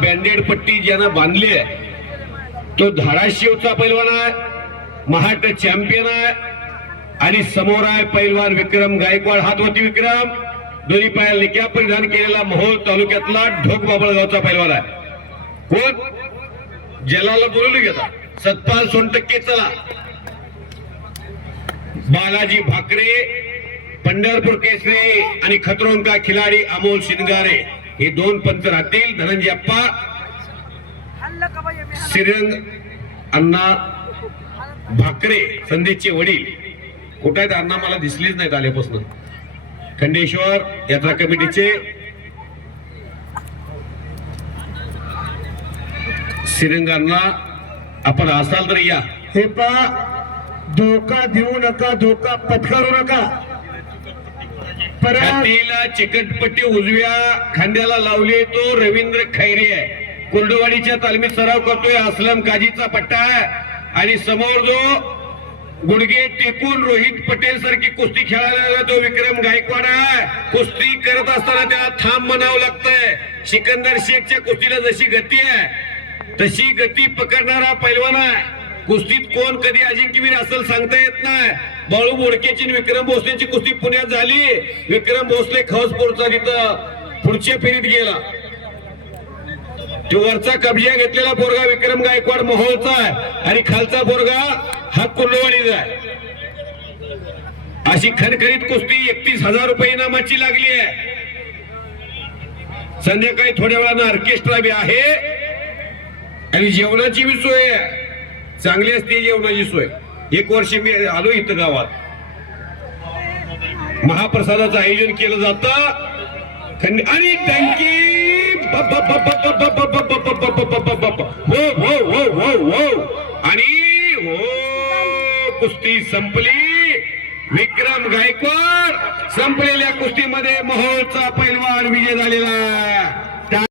Banded पट्टी ज्यानं बांधली आहे तो धाराशिवचा पैलवान आहे, महाराष्ट्र चॅम्पियन आहे आणि समोर आहे पैलवान विक्रम गायकवाड। हातवरती विक्रम, दोन्ही पायाला निक्या परिधान केलेला मोहोळ तालुक्यातला ढोक बाबळगावचा पैलवान आहे। कोण? जलाला बोलवलं घेता सतपाल सोनटक्के। चला, बालाजी भाकरे, पंढरपूर केसरी आणि खतरों का खिलाडी अमोल शिंगारे हे दोन पंच राहतील। धनंजय अप्पा, श्रीरंग अण्णा भाकरे संदेशचे वडील कुठे आहेत? अण्णा मला दिसलीच नाहीत आल्यापासून। खंडेश्वर यात्रा कमिटीचे श्रीरंग अण्णा, आपण असाल तर या। हे पा, धोका देऊ नका, धोका पत्करू नका। छातीला चिकटपट्टी उजव्या खांद्याला लावली तो रवींद्र खैरे आहे, कुर्डवाडीच्या तालमीत सराव करतोय। असलम काजीचा पट्टा आहे आणि समोर जो गुडघे टेकून रोहित पटेल सारखी कुस्ती खेळायला तो विक्रम गायकवाड आहे। कुस्ती करत असताना त्याला थांब म्हणावं लागतंय। सिकंदर शेखच्या कुस्तीला जशी गती आहे तशी गती पकडणारा पैलवान आहे। कुस्तीत कोण कधी अजिंक्यवीर असेल सांगता येत नाही। बाळू बोडकेची विक्रम भोसलेची कुस्ती पुण्यात झाली। विक्रम भोसले खवसपूरचा तिथं पुढच्या फेरीत गेला। तो वरचा कब्जा घेतलेला पोरगा विक्रम गायकवाड मोहोळचा आहे आणि खालचा पोरगा हा कुर्डवाडीचा आहे। अशी खणखणीत कुस्ती 31,000 रुपये इनामाची लागली आहे। संध्याकाळी थोड्या वेळानं ऑर्केस्ट्रा बी आहे आणि जेवणाची बी सोय आहे, चांगली असते जेवणाची सोय। एक वर्ष मी आलो इथं गावात, महाप्रसादाचं आयोजन केलं जातं आणि टंकी हो हो हो हो हो आणि हो कुस्ती संपली। विक्रम गायकवाड संपलेल्या कुस्तीमध्ये मोहोळचा पैलवान विजय झालेला।